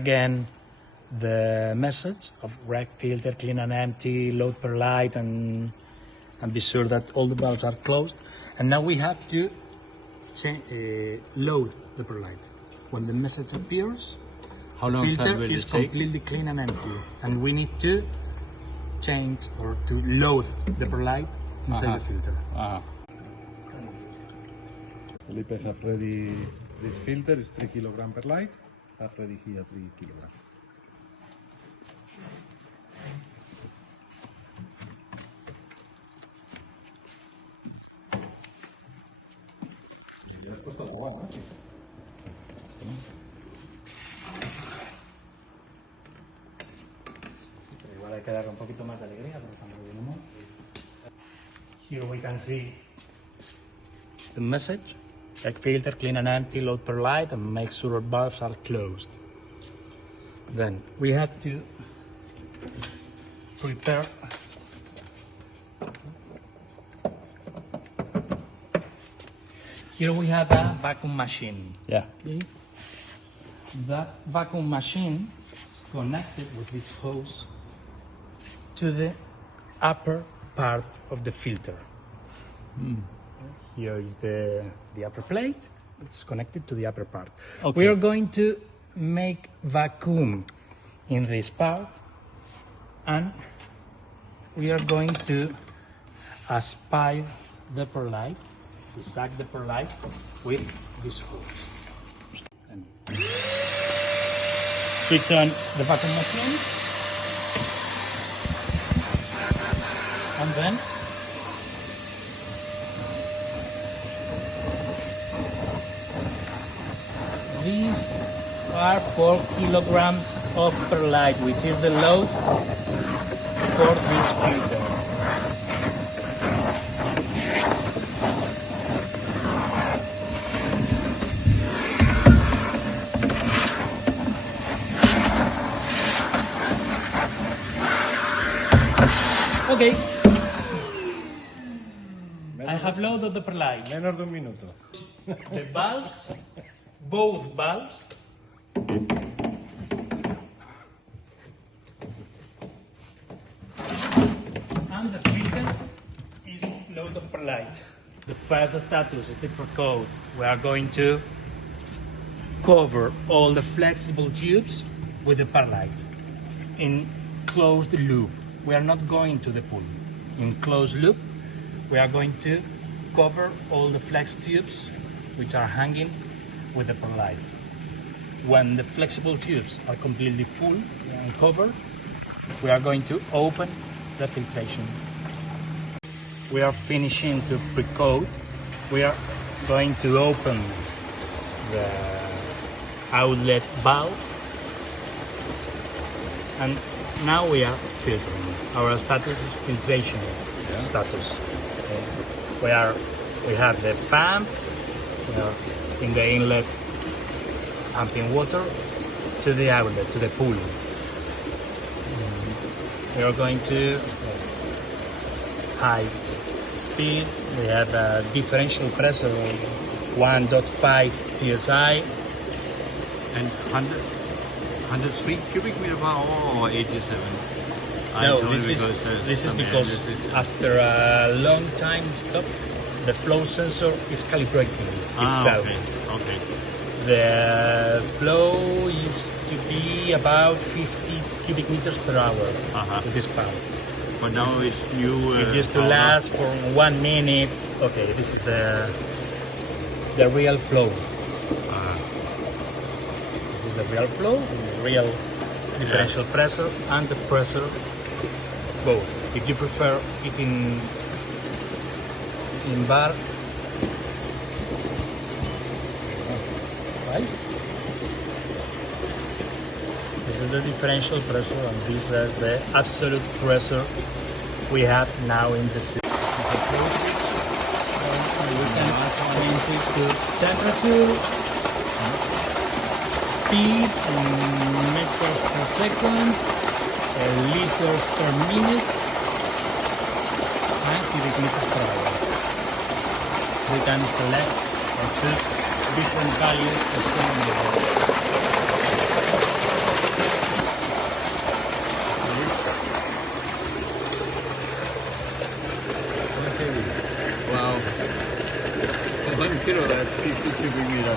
again the message of Reg filter, clean and empty, load perlite, and be sure that all the valves are closed. And now we have to load the perlite. When the message appears, how long filter will is it take? Completely clean and empty, and we need to change or to load the perlite inside the filter. Felipe have ready this filter. It's 3 kilogram perlite. Have ready here 3 kilogram. Igual hay que darle un poquito más de alegría, pero cuando venimos. Here we can see the message: check filter, clean and empty, load perlite, and make sure valves are closed. Then we have to prepare here we have a vacuum machine. Yeah. Okay? That vacuum machine is connected with this hose to the upper part of the filter. Here is the upper plate. It's connected to the upper part. Okay. We are going to make vacuum in this part, and we are going to aspire the perlite, to suck the perlite with this hose. And switch on the vacuum machine, and then these are 4 kilograms of perlite, which is the load for this filter. Okay, I have loaded the perlite. Menos de un minuto. The valves, both valves, and the filter is load of perlite. The first status is the pre-coat. We are going to cover all the flexible tubes with the perlite in closed loop. We are not going to the pool. In closed loop, we are going to cover all the flex tubes which are hanging with the perlite. When the flexible tubes are completely full and covered, we are going to open the filtration. We are finishing to pre-coat. We are going to open the outlet valve, and now we are filtering. Our status is filtration status. We have the pump in the inlet, pumping water to the outlet, to the pool. We are going to high speed. We have a differential pressure of 1.5 psi And 100 cubic meter per hour or 87? No, this is because after a long time stop, the flow sensor is calibrating itself. Okay. The flow is to be about 50 cubic meters per hour with this pump. But now it's new. It used to last for 1 minute. Okay, this is the real flow. This is the real flow, the real differential pressure, and the pressure both. If you prefer it in bar, right? This is the differential pressure, and this is the absolute pressure we have now in the system. We can change it to temperature, speed in meters per second, liters per minute, and cubic meters per hour. We can select or choose different values for some of the 1 kilo, that's 60 cubic meter.